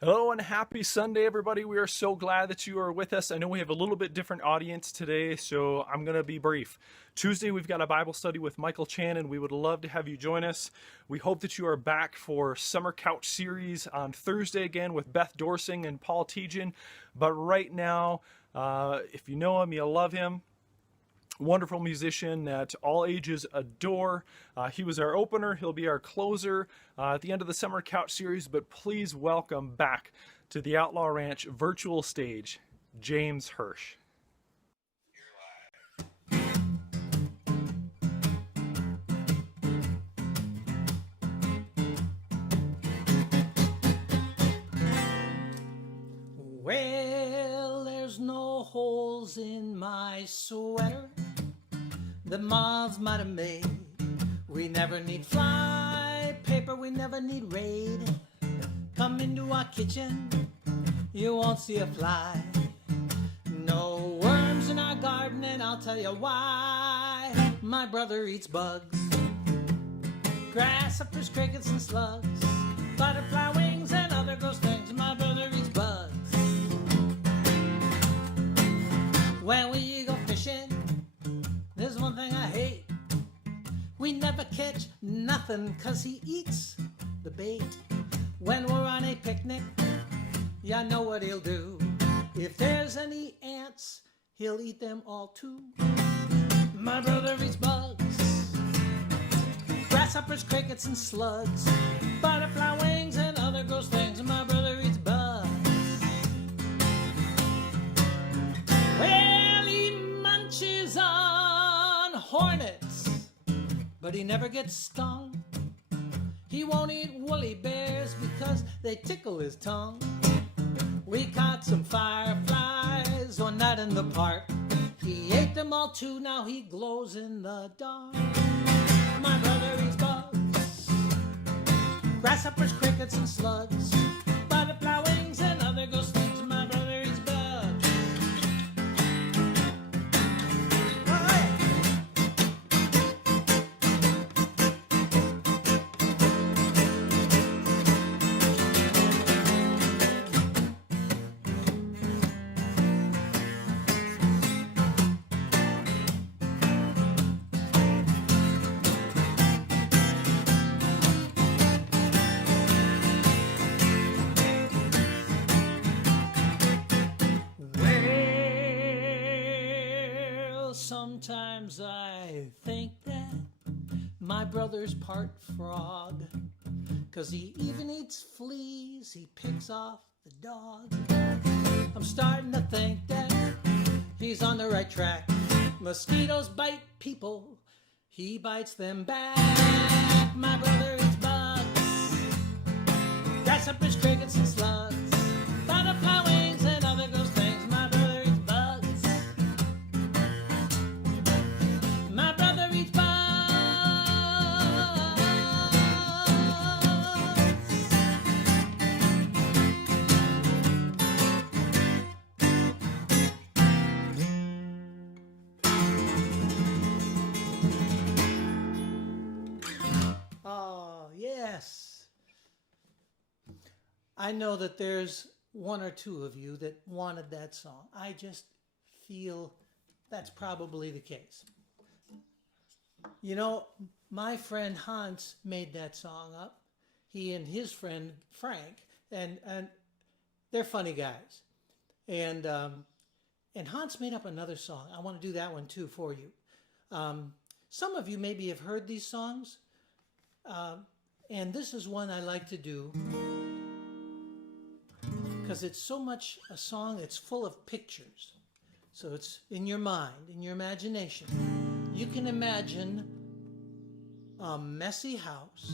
Hello and happy Sunday, everybody. We are so glad that you are with us. I know we have a little bit different audience today, so I'm going to be brief. Tuesday, we've got a Bible study with Michael Chan, and we would love to have you join us. We hope that you are back for Summer Couch Series on Thursday again with Beth Dorsing and Paul Tejan. But right now, if you know him, you'll love him. Wonderful musician that all ages adore. He was our opener. He'll be our closer at the end of the Summer Couch Series. But please welcome back to the Outlaw Ranch virtual stage, James Hersch. Well, there's no holes in my sweater the moths might have made. We never need fly paper, we never need raid. Come into our kitchen, you won't see a fly. No worms in our garden, and I'll tell you why. My brother eats bugs, grasshoppers, crickets, and slugs, butterfly wings, and other gross things. My brother eats bugs. When we go fishing, there's one thing I hate. We never catch nothing 'cause he eats the bait. When we're on a picnic, you know what he'll do. If there's any ants, he'll eat them all too. My brother eats bugs, grasshoppers, crickets, and slugs, butterfly wings, and other gross things. My brother eats bugs. Well, he munches on hornets, but he never gets stung. He won't eat woolly bears because they tickle his tongue. We caught some fireflies one night in the park. He ate them all too, now he glows in the dark. My brother eats bugs, grasshoppers, crickets, and slugs, butterfly wings, and other ghost things. My brother eats bugs. Sometimes I think that my brother's part frog, 'cause he even eats fleas he picks off the dog. I'm starting to think that he's on the right track. Mosquitoes bite people, he bites them back. My brother eats bugs, grasshoppers, crickets, and slugs, butterfly wings, and other ghost things. My brother eats bugs. My brother eats bugs. Oh, yes. I know that there's one or two of you that wanted that song. I just feel that's probably the case. You know, my friend Hans made that song up. He and his friend Frank, and they're funny guys. And Hans made up another song. I want to do that one too for you. Some of you maybe have heard these songs, and this is one I like to do because it's so much a song that's full of pictures. So it's in your mind, in your imagination. You can imagine a messy house,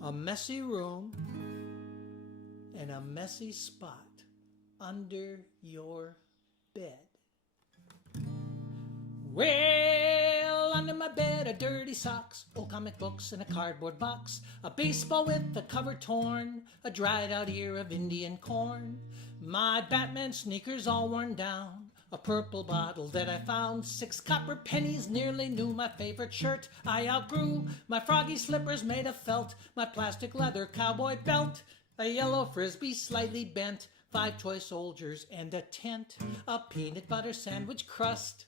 a messy room, and a messy spot under your bed. Well, under my bed are dirty socks, old comic books, and a cardboard box, a baseball with the cover torn, a dried out ear of Indian corn, my Batman sneakers all worn down, a purple bottle that I found, 6 copper pennies, nearly new, my favorite shirt I outgrew, my froggy slippers made of felt, my plastic leather cowboy belt, a yellow frisbee slightly bent, 5 toy soldiers and a tent, a peanut butter sandwich crust,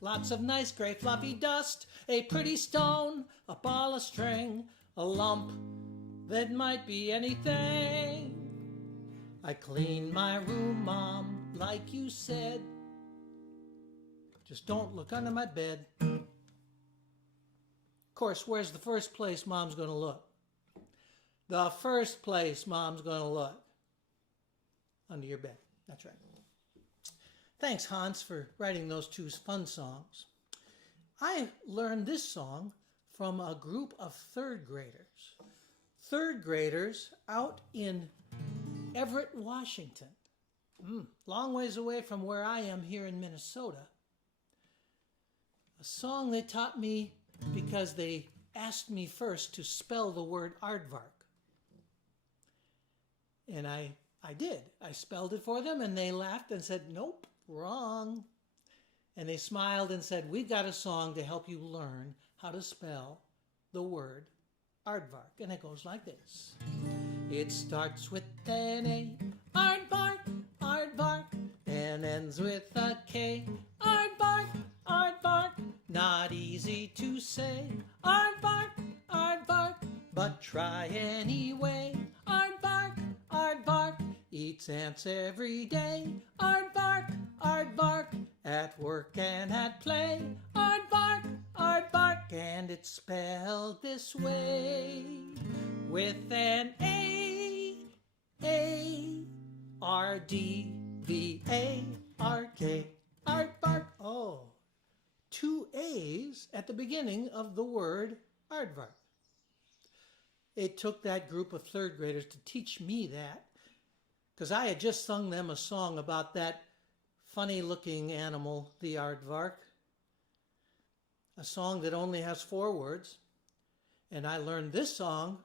lots of nice gray fluffy dust, a pretty stone, a ball of string, a lump that might be anything. I cleaned my room, Mom, like you said. Just don't look under my bed. Of course, where's the first place Mom's going to look? The first place Mom's going to look. Under your bed. That's right. Thanks, Hans, for writing those 2 fun songs. I learned this song from a group of 3rd graders. 3rd graders out in Everett, Washington. Long ways away from where I am here in Minnesota. A song they taught me because they asked me first to spell the word aardvark. And I did. I spelled it for them, and they laughed and said, "Nope, wrong." And they smiled and said, "We've got a song to help you learn how to spell the word aardvark." And it goes like this. It starts with an A, aardvark, aardvark, and ends with a K, aardvark, aardvark. Not easy to say, aardvark, aardvark, but try anyway. Aardvark, aardvark, eats ants every day. Aardvark, aardvark, at work and at play. Aardvark, aardvark, and it's spelled this way. With an A-R-D-V-A-R-K, aardvark. Oh, 2 A's at the beginning of the word aardvark. It took that group of 3rd graders to teach me that, because I had just sung them a song about that funny-looking animal, the aardvark, a song that only has 4 words. And I learned this song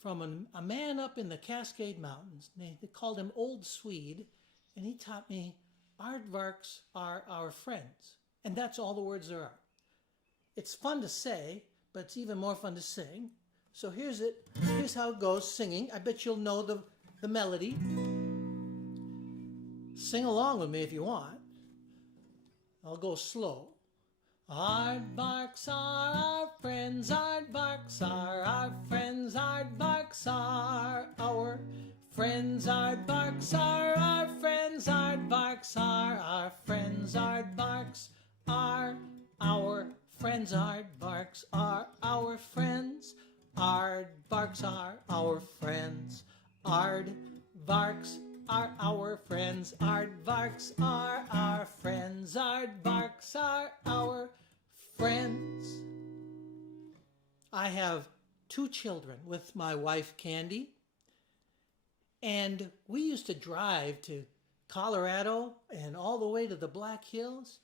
from a man up in the Cascade Mountains. They called him Old Swede, and he taught me aardvarks are our friends. And that's all the words there are. It's fun to say, but it's even more fun to sing. So here's it. Here's how it goes singing. I bet you'll know the melody. Sing along with me if you want. I'll go slow. Aardvarks are our friends, aardvarks are our friends, aardvarks are our friends, aardvarks are our friends, aardvarks are our friends, aardvarks are our friends, aardvarks are our friends, aardvarks are our friends, aardvarks are our friends, aardvarks are our friends, aardvarks are our friends. I have 2 children with my wife Candy, and we used to drive to Colorado and all the way to the Black Hills,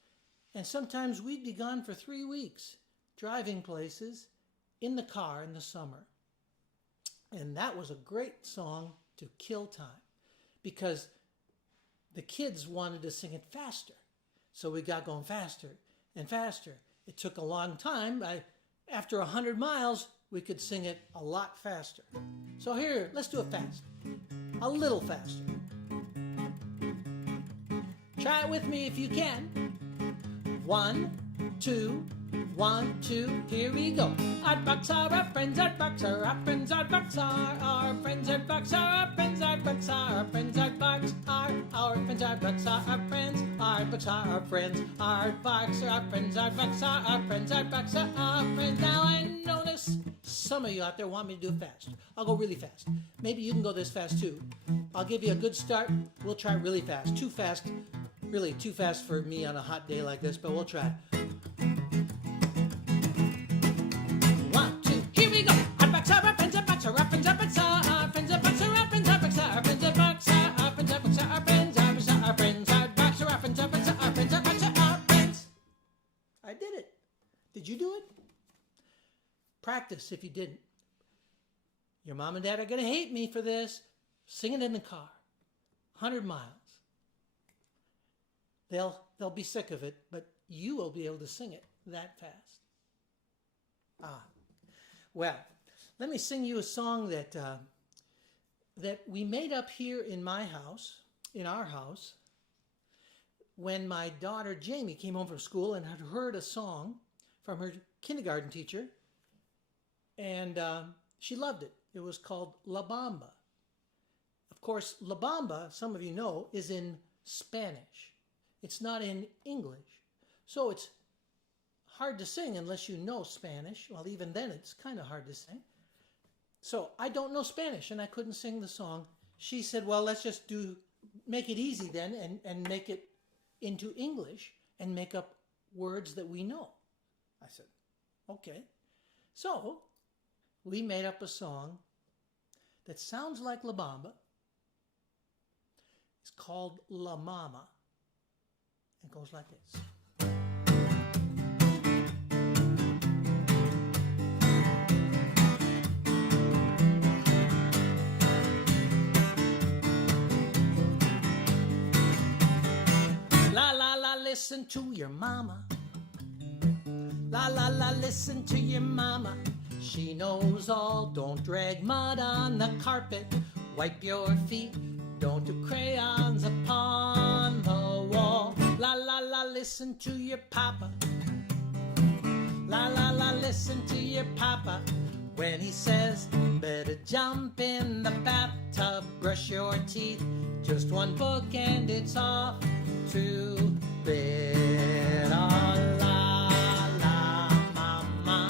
and sometimes we'd be gone for 3 weeks driving places in the car in the summer. And that was a great song to kill time, because the kids wanted to sing it faster. So we got going faster and faster. It took a long time. After 100 miles, we could sing it a lot faster. So here, let's do it fast. A little faster. Try it with me if you can. 1, 2, 1, 2, here we go. Aardvarks are our friends, aardvarks are our friends, aardvarks are our friends, aardvarks are our friends, aardvarks are our friends, aardvarks are our friends, aardvarks are our friends, aardvarks are our friends, aardvarks are our friends, aardvarks are our friends, aardvarks are our friends. Now I know this. Some of you out there want me to do it fast. I'll go really fast. Maybe you can go this fast too. I'll give you a good start. We'll try really fast. Too fast, really too fast for me on a hot day like this, but we'll try. 1, 2, here we go. Aardvarks are our friends, aardvarks are our friends, aardvarks are our friends, aardvarks are our friends, aardvarks are our friends, aardvarks are our friends, aardvarks are our friends, aardvarks are our friends, aardvarks are our friends, aardvarks are our friends, aardvarks are our friends. I did it. Did you do it? Practice if you didn't. Your mom and dad are going to hate me for this. Sing it in the car. 100 miles. They'll be sick of it, but you will be able to sing it that fast. Well, let me sing you a song that that we made up here in our house, when my daughter Jamie came home from school and had heard a song from her kindergarten teacher, and she loved it. It was called La Bamba. Of course, La Bamba, some of you know, is in Spanish. It's not in English. So it's hard to sing unless you know Spanish. Well, even then, it's kind of hard to sing. So I don't know Spanish, and I couldn't sing the song. She said, well, let's just make it easy then and make it into English and make up words that we know. I said, okay. So we made up a song that sounds like La Bamba. It's called La Mama. It goes like this. La la la, listen to your mama. La la la, listen to your mama. She knows all. Don't drag mud on the carpet. Wipe your feet. Don't do crayons upon the wall. La la la, listen to your papa. La la la, listen to your papa. When he says, better jump in the bathtub, brush your teeth. Just one book and it's off to bed. Oh, la la, mama.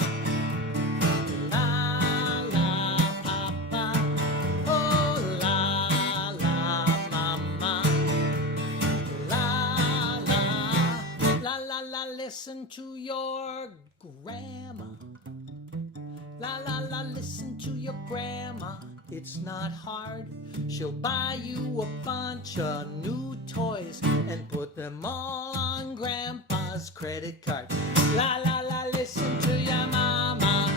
La la, papa. Oh, la la, mama. La la, listen to your grandma. La la la, listen to your grandma. It's not hard. She'll buy you a bunch of new toys and put them all on Grandpa's credit card. La la la, listen to your mama.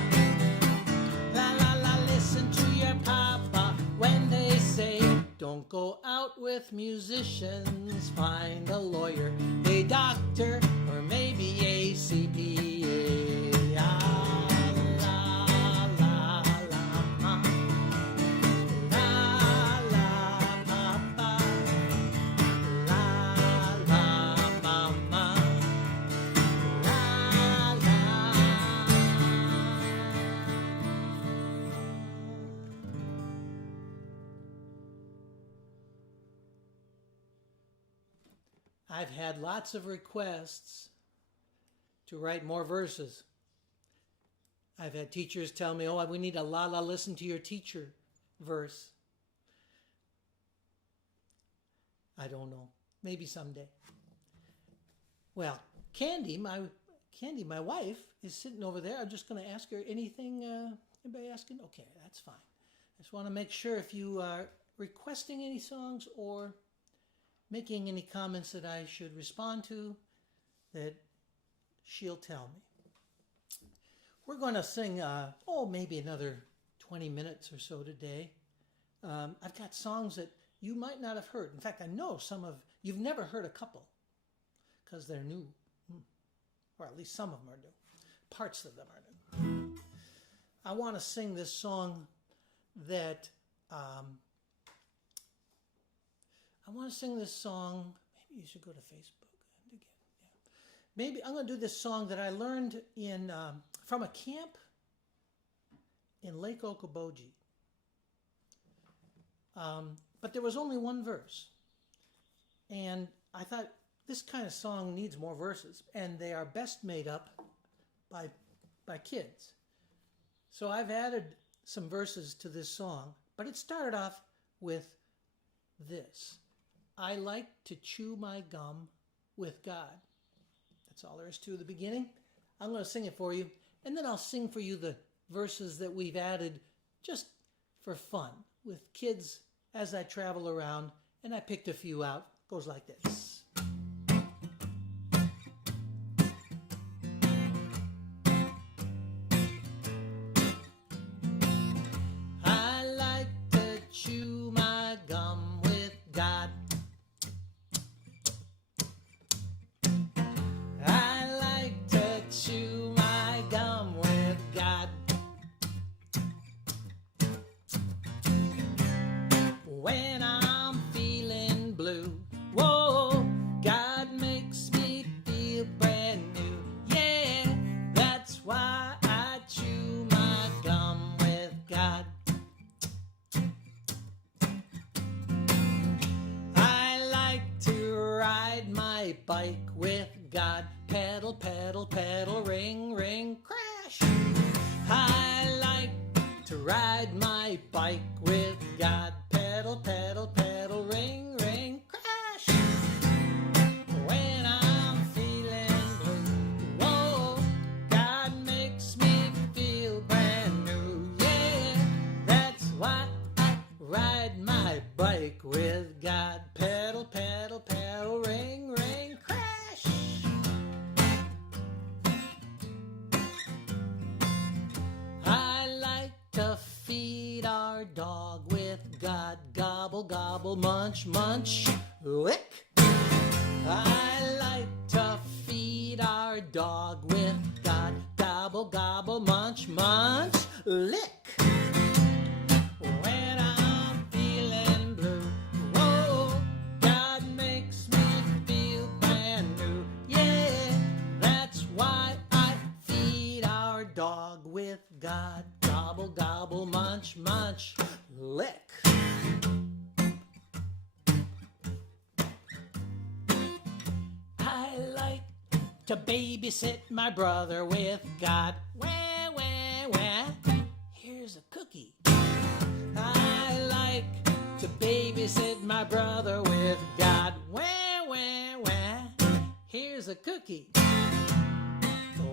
La la la, listen to your papa. When they say, don't go out with musicians, find a lawyer, a doctor, or maybe a CPA. I've had lots of requests to write more verses. I've had teachers tell me, oh, we need a la la listen to your teacher verse. I don't know. Maybe someday. Well, Candy, my wife, is sitting over there. I'm just going to ask her anything. Anybody asking? Okay, that's fine. I just want to make sure if you are requesting any songs or making any comments that I should respond to, that she'll tell me. We're going to sing, maybe another 20 minutes or so today. I've got songs that you might not have heard. In fact, I know you've never heard a couple because they're new. Or at least some of them are new. Parts of them are new. I want to sing this song that... Maybe you should go to Facebook again. Yeah. Maybe I'm going to do this song that I learned from a camp in Lake Okoboji. But there was only one verse. And I thought this kind of song needs more verses. And they are best made up by kids. So I've added some verses to this song. But it started off with this. I like to chew my gum with God. That's all there is to the beginning. I'm going to sing it for you, and then I'll sing for you the verses that we've added just for fun with kids as I travel around, and I picked a few out. It goes like this. I like to chew my gum with God. Chew my gum with God. bike with God. Pedal, pedal, pedal, ring, ring, crash. I like to ride my bike with God. Pedal, pedal, pedal, ring, ring, crash. When I'm feeling blue, whoa, God makes me feel brand new. Yeah, that's why I ride my bike with God. Pedal, pedal, pedal, ring, ring, crash. I like to feed our dog with God. Gobble, gobble, munch, munch, lick. I like to feed our dog with God. Gobble, gobble, munch, munch, lick. When I'm feeling blue, whoa, God makes me feel brand new. Yeah, that's why I feed our dog with God. Gobble, gobble, munch, munch, lick. I like to babysit my brother with God. Wah, wah, wah. Here's a cookie. I like to babysit my brother with God. Wah, wah, wah. Here's a cookie.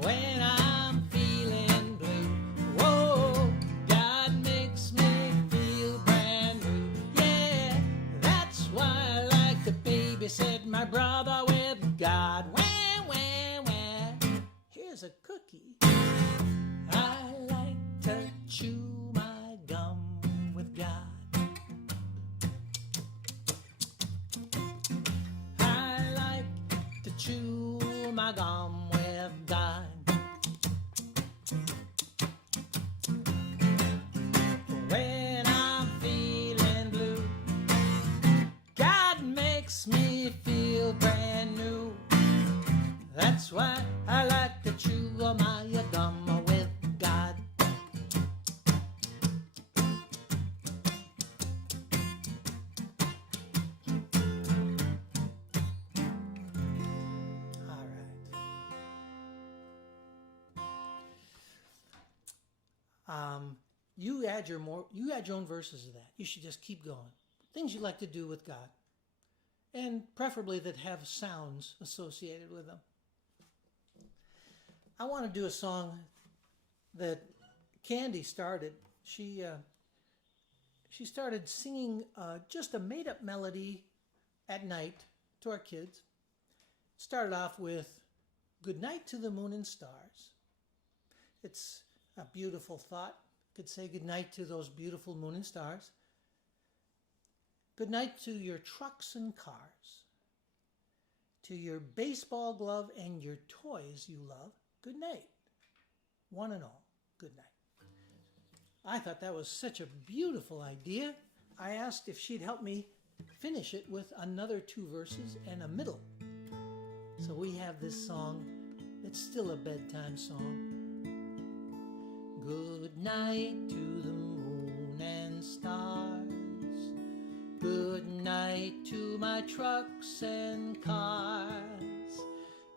When I'm feeling blue, whoa, God makes me feel brand new. Yeah, that's why I like to babysit my brother with God. Wah, wah, wah. Here's a cookie. I like to chew my gum with God. I like to chew my gum with God. When I'm feeling blue, God makes me feel brand new. That's why I like to chew my gum with God. All right. You add your own verses to that. You should just keep going. Things you like to do with God, and preferably that have sounds associated with them. I want to do a song that Candy started. She started singing just a made-up melody at night to our kids. Started off with "Good Night to the Moon and Stars." It's a beautiful thought. Could say good night to those beautiful moon and stars. Good night to your trucks and cars. To your baseball glove and your toys you love. Good night. One and all, good night. I thought that was such a beautiful idea. I asked if she'd help me finish it with another 2 verses and a middle. So we have this song that's still a bedtime song. Good night to the moon and stars. Good night to my trucks and cars.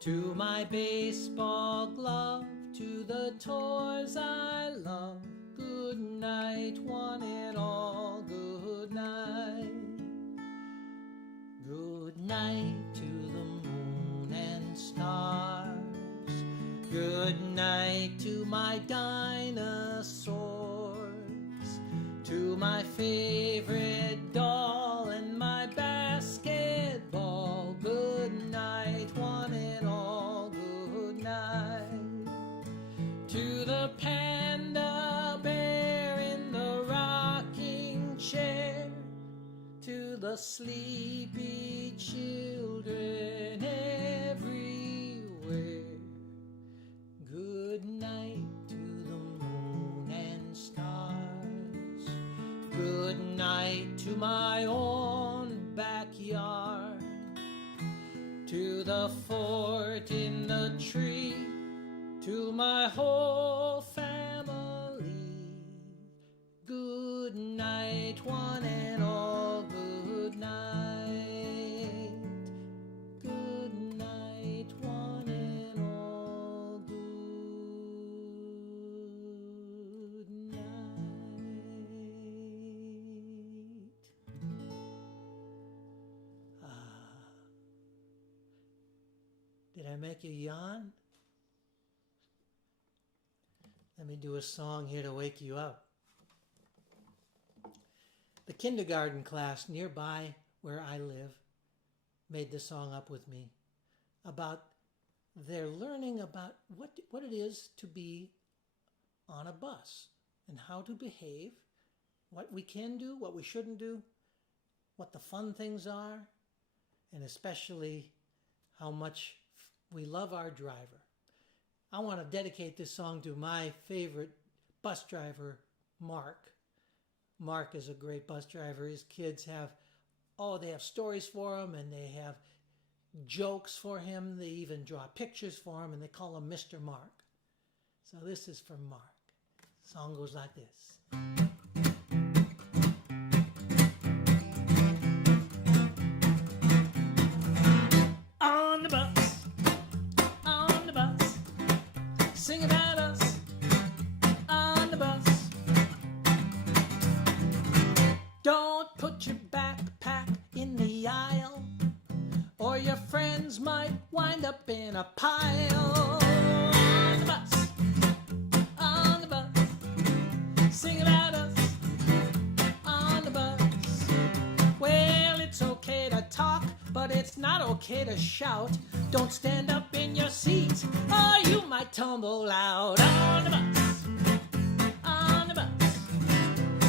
To my baseball glove, to the toys I love. Good night, one and all, good night. Good night to the moon and stars. Good night to my dinosaurs. To my favorite doll and my basketball. Good night, one and all, good night. To the panda bear in the rocking chair. To the sleepy children everywhere. Good night to the moon and stars. Good night to my own backyard. To the fort in the tree. To my whole family. Good night, one and all. Good night. Good night. Did I make you yawn? Let me do a song here to wake you up. The kindergarten class nearby where I live made this song up with me about their learning about what it is to be on a bus and how to behave, what we can do, what we shouldn't do, what the fun things are, and especially how much we love our driver. I want to dedicate this song to my favorite bus driver, Mark. Mark is a great bus driver. His kids have, they have stories for him, and they have jokes for him. They even draw pictures for him, and they call him Mr. Mark. So this is for Mark. The song goes like this. On the bus, sing about us, on the bus. Don't put your backpack in the aisle, or your friends might wind up in a pile. On the bus, sing about us, on the bus. Well, it's okay to talk, but it's not okay to shout. Don't stand up in your seat, or you might tumble out. On the bus,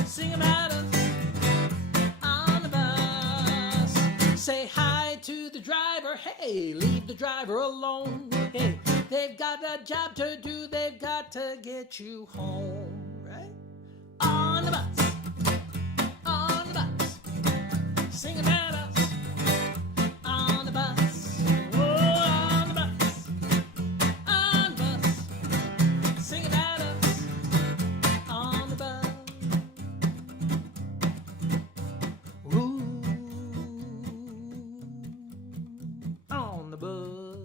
sing about us, on the bus. Say hi to the driver, hey, leave the driver alone. Hey, they've got a job to do, they've got to get you home, right? On the bus, sing about us, on the bus. Sing about us, on the bus. Ooh, on the bus.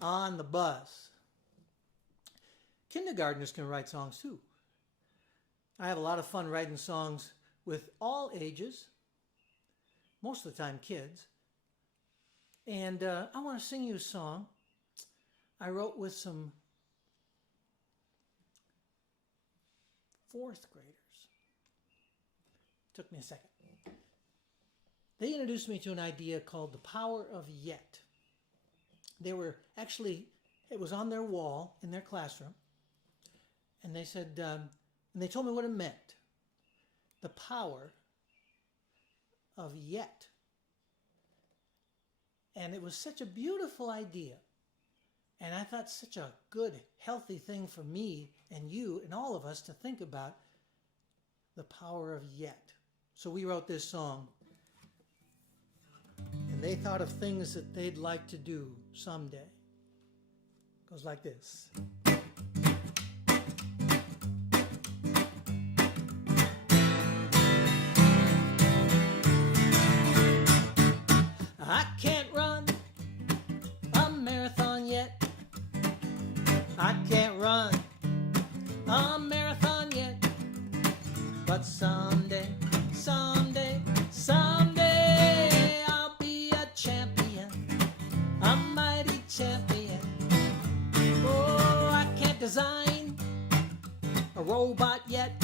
On the bus. Kindergartners can write songs too. I have a lot of fun writing songs with all ages, most of the time kids. And I want to sing you a song I wrote with some fourth graders. Took me a second. They introduced me to an idea called the power of yet. They were actually, it was on their wall in their classroom. And they said, and they told me what it meant. The power of yet. And it was such a beautiful idea. And I thought such a good, healthy thing for me and you and all of us to think about, the power of yet. So we wrote this song. And they thought of things that they'd like to do someday. It goes like this. I can't run a marathon yet. I can't run a marathon yet. But someday, someday, someday I'll be a champion, a mighty champion. Oh, I can't design a robot yet.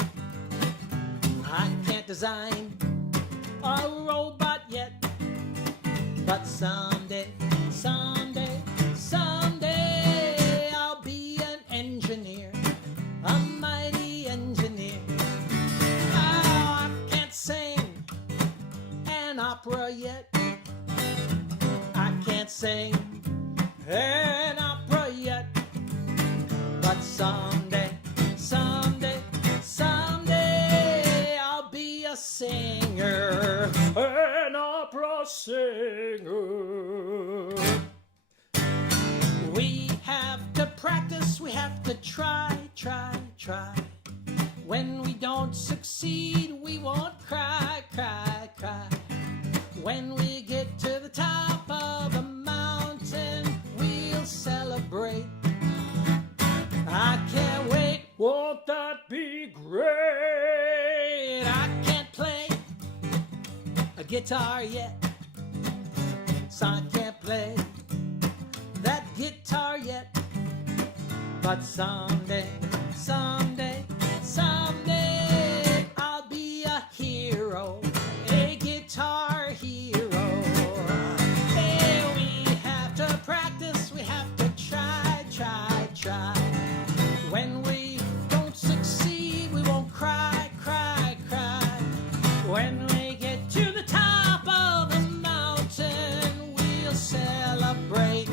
I can't design a robot yet. But someday, someday, someday I'll be an engineer, a mighty engineer. Oh, I can't sing an opera yet. I can't sing an opera yet. But someday, someday, someday I'll be a singer, an opera singer. We have to practice, we have to try, try, try. When we don't succeed, we won't cry, cry, cry. When we get to the top of the mountain, we'll celebrate. I can't wait, won't that be great? said, I can't play a guitar yet. Son, I can't play that guitar yet. But someday, someday, someday, I'll be a hero, a guitar hero. Hey, we have to practice, we have to try, try, try. When we don't succeed, we won't cry, cry, cry. When we get to the top of the mountain, we'll celebrate,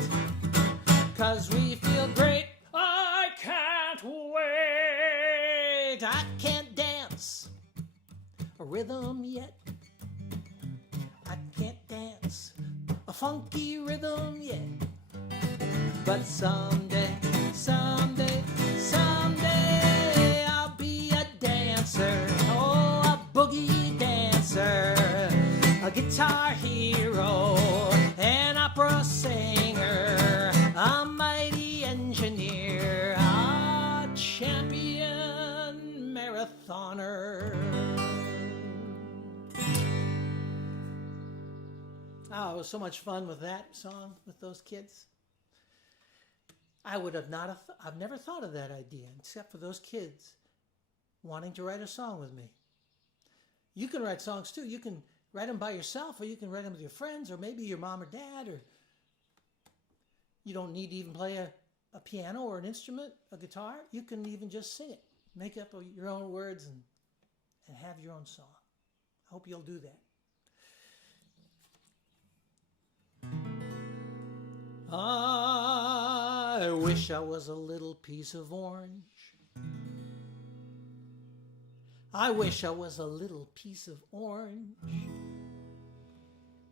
'cause we feel great. I can't wait. I can't dance a rhythm yet. I can't dance a funky rhythm yet. But someday, someday, someday, I'll be a dancer. Oh, a boogie dancer, a guitar hero, an opera singer, a mighty engineer, a champion marathoner. Oh, it was so much fun with that song with those kids. I would have not have I've never thought of that idea, except for those kids wanting to write a song with me. You can write songs too. You can write them by yourself, or you can write them with your friends, or maybe your mom or dad, or you don't need to even play a piano or an instrument, a guitar. You can even just sing it. Make up your own words and have your own song. I hope you'll do that. I wish I was a little piece of orange. I wish I was a little piece of orange.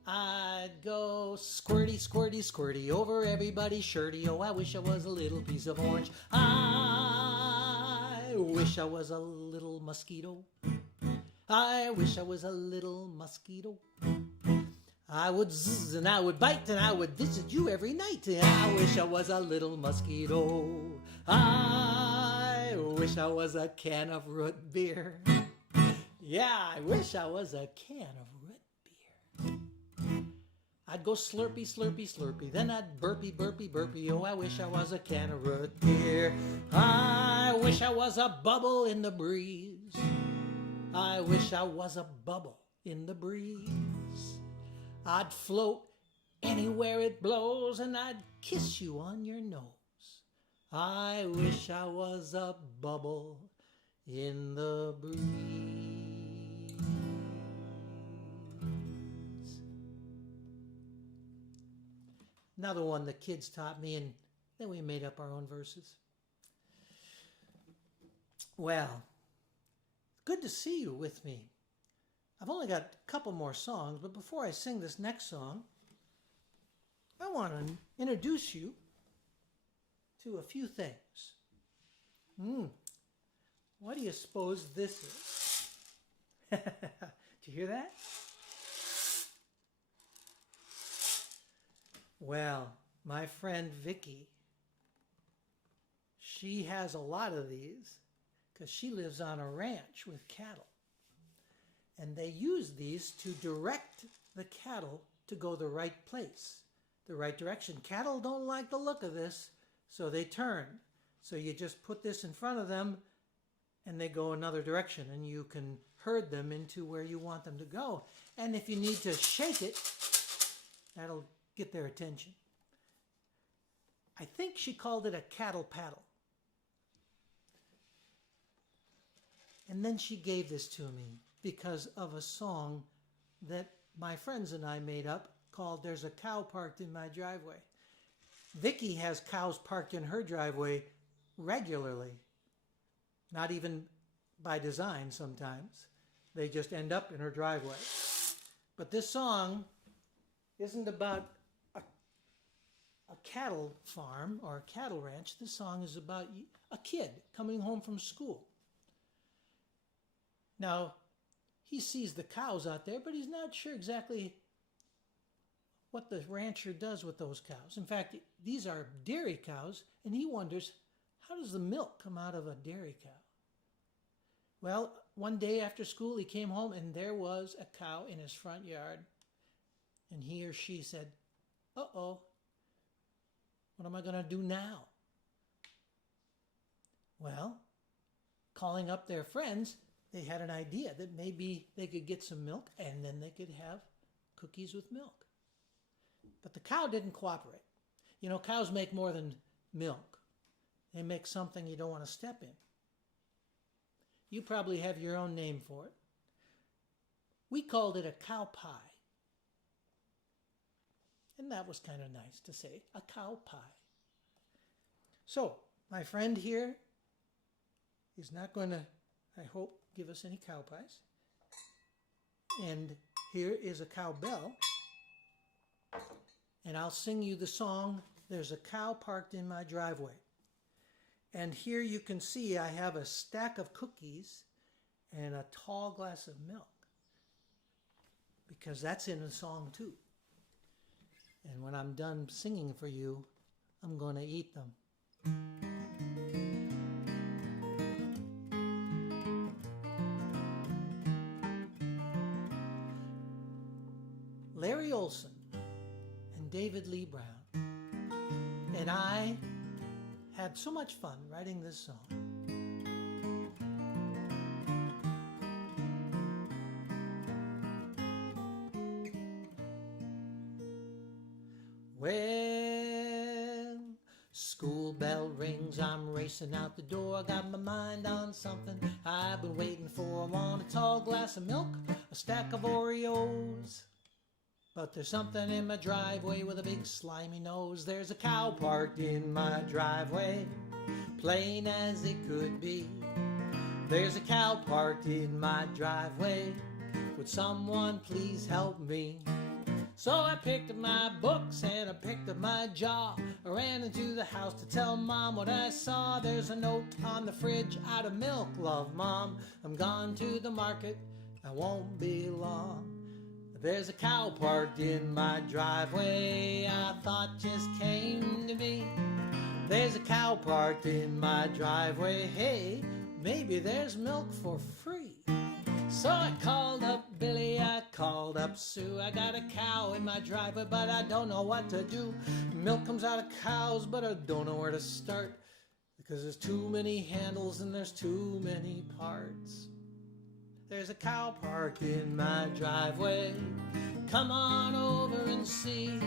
I'd go squirty, squirty, squirty over everybody's shirty. Oh, I wish I was a little piece of orange. I wish I was a little mosquito. I wish I was a little mosquito. I would zzz and I would bite and I would visit you every night. I wish I was a little mosquito. I wish I was a can of root beer. Yeah, I wish I was a can of root beer. I'd go slurpy, slurpy, slurpy. Then I'd burpy, burpy, burpy. Oh, I wish I was a can of root beer. I wish I was a bubble in the breeze. I wish I was a bubble in the breeze. I'd float anywhere it blows, and I'd kiss you on your nose. I wish I was a bubble in the breeze. Another one the kids taught me, and then we made up our own verses. Well, good to see you with me. I've only got a couple more songs, but before I sing this next song, I want to introduce you to a few things. What do you suppose this is? Did you hear that? Well, my friend Vicky, she has a lot of these because she lives on a ranch with cattle. And they use these to direct the cattle to go the right place, the right direction. Cattle don't like the look of this, so they turn. So you just put this in front of them and they go another direction, and you can herd them into where you want them to go. And if you need to shake it, that'll get their attention. I think she called it a cattle paddle. And then she gave this to me because of a song that my friends and I made up called There's a Cow Parked in My Driveway. Vicky has cows parked in her driveway regularly, not even by design sometimes. They just end up in her driveway. But this song isn't about a cattle farm or a cattle ranch. This song is about a kid coming home from school. Now, he sees the cows out there, but he's not sure exactly what the rancher does with those cows. In fact, these are dairy cows, and he wonders, how does the milk come out of a dairy cow? Well, one day after school, he came home and there was a cow in his front yard. And he or she said, uh-oh, what am I going to do now? Well, calling up their friends, they had an idea that maybe they could get some milk and then they could have cookies with milk. But the cow didn't cooperate. You know, cows make more than milk. They make something you don't want to step in. You probably have your own name for it. We called it a cow pie. And that was kind of nice to say, a cow pie. So, my friend here is not going to, I hope, give us any cow pies. And here is a cowbell. And I'll sing you the song, There's a Cow Parked in My Driveway. And here you can see I have a stack of cookies and a tall glass of milk. Because that's in the song too. And when I'm done singing for you, I'm going to eat them. Larry Olson and David Lee Brown and I had so much fun writing this song. Well, school bell rings, I'm racing out the door. I got my mind on something I've been waiting for. I want a tall glass of milk, a stack of Oreos. But there's something in my driveway with a big slimy nose. There's a cow parked in my driveway, plain as it could be. There's a cow parked in my driveway. Would someone please help me? So I picked up my books and I picked up my jaw. I ran into the house to tell Mom what I saw. There's a note on the fridge, out of milk, love Mom. I'm gone to the market, I won't be long. There's a cow parked in my driveway, I thought just came to me. There's a cow parked in my driveway, hey, maybe there's milk for free. So I called up Billy, I called up Sue. I got a cow in my driveway, but I don't know what to do. Milk comes out of cows, but I don't know where to start. Because there's too many handles and there's too many parts. There's a cow parked in my driveway, come on over and see.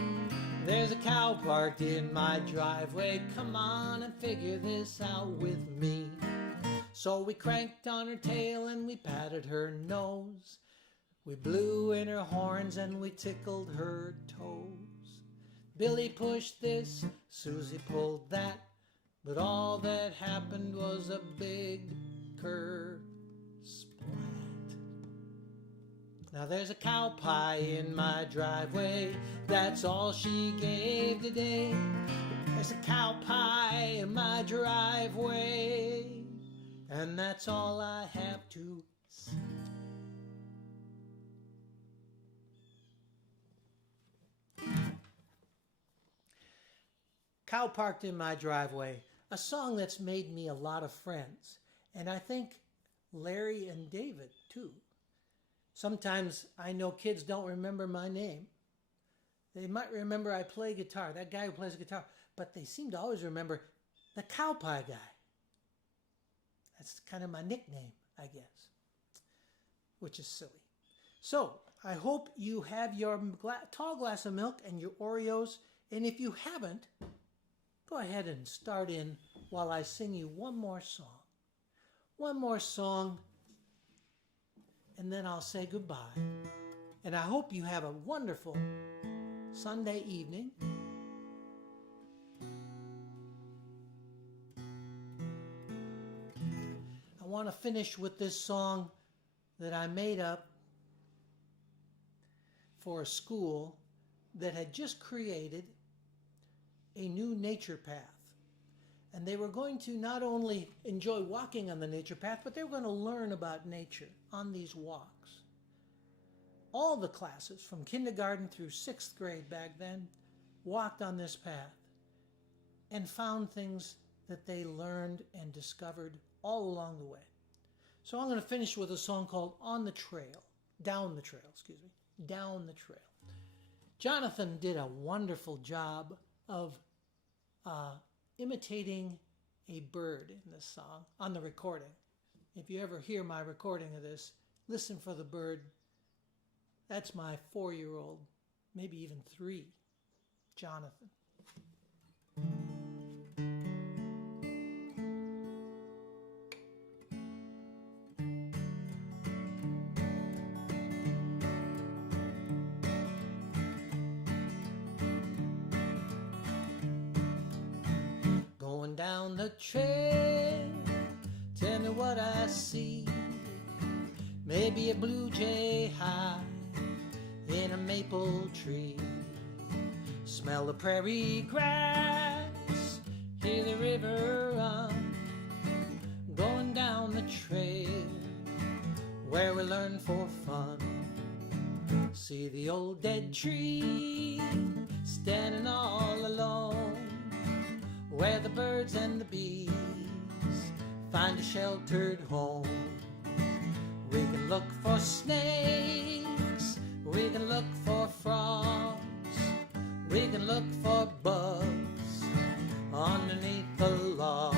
There's a cow parked in my driveway, come on and figure this out with me. So we cranked on her tail and we patted her nose. We blew in her horns and we tickled her toes. Billy pushed this, Susie pulled that, but all that happened was a big splat. Now there's a cow pie in my driveway, that's all she gave today. There's a cow pie in my driveway, and that's all I have to say. Cow parked in my driveway, a song that's made me a lot of friends, and I think Larry and David too. Sometimes I know kids don't remember my name. They might remember I play guitar, that guy who plays guitar, but they seem to always remember the cow pie guy. That's kind of my nickname, I guess, which is silly. So I hope you have your tall glass of milk and your Oreos, and if you haven't, go ahead and start in while I sing you one more song. One more song, and then I'll say goodbye. And I hope you have a wonderful Sunday evening. I want to finish with this song that I made up for a school that had just created a new nature path. And they were going to not only enjoy walking on the nature path, but they were going to learn about nature on these walks. All the classes from kindergarten through 6th grade back then walked on this path and found things that they learned and discovered all along the way. So I'm going to finish with a song called On the Trail. Down the Trail, excuse me. Down the Trail. Jonathan did a wonderful job of imitating a bird in this song on the recording. If you ever hear my recording of this, listen for the bird. That's my 4-year-old, maybe even 3, Jonathan. Going down the trail, tell me what I see. Maybe a blue jay high in a maple tree. Smell the prairie grass, hear the river run. Going down the trail where we learn for fun. See the old dead tree standing all alone, where the birds and the bees find a sheltered home. We can look for snakes, we can look for frogs, we can look for bugs underneath the log.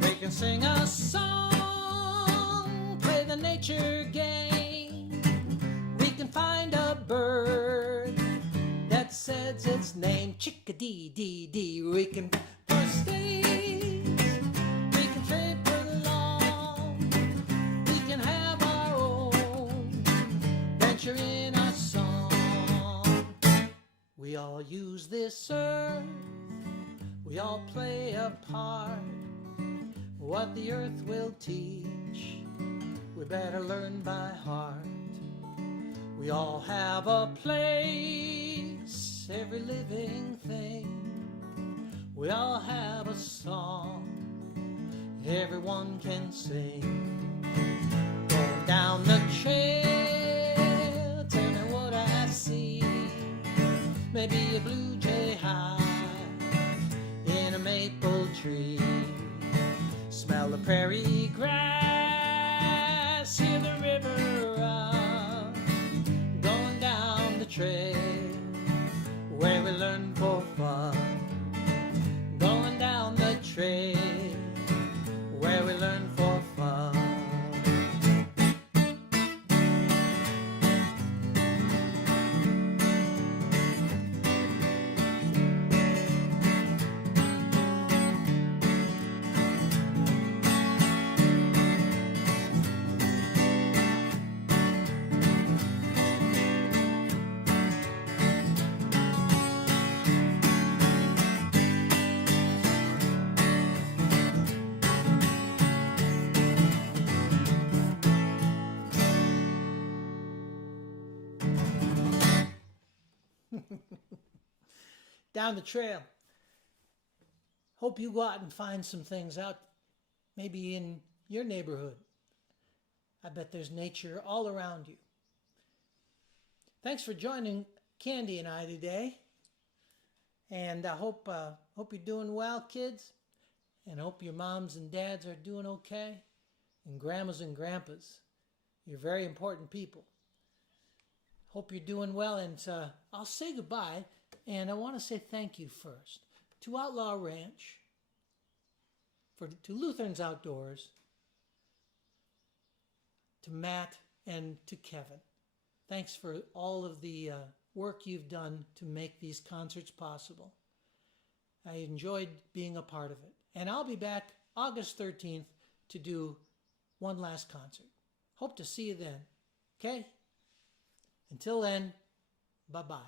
We can sing a song, play the nature game. We can find a bird that says its name, chick-a-dee-dee-dee. We can push stage, we can trip along, we can have our own venture in a song. We all use this earth, we all play a part. What the earth will teach, we better learn by heart. We all have a place, every living thing. We all have a song, everyone can sing. Going down the trail, tell me what I see. Maybe a blue jay high in a maple tree. Smell the prairie grass, hear the river run. Going down the trail where we learn for fun. Going down the trail where we learn for fun. Down the trail. Hope you go out and find some things out, maybe in your neighborhood. I bet there's nature all around you. Thanks for joining Candy and I today. And I hope you're doing well, kids. And hope your moms and dads are doing okay. And grandmas and grandpas. You're very important people. Hope you're doing well. And I'll say goodbye. And I want to say thank you first to Outlaw Ranch, to Lutherans Outdoors, to Matt, and to Kevin. Thanks for all of the work you've done to make these concerts possible. I enjoyed being a part of it. And I'll be back August 13th to do one last concert. Hope to see you then. Okay? Until then, bye-bye.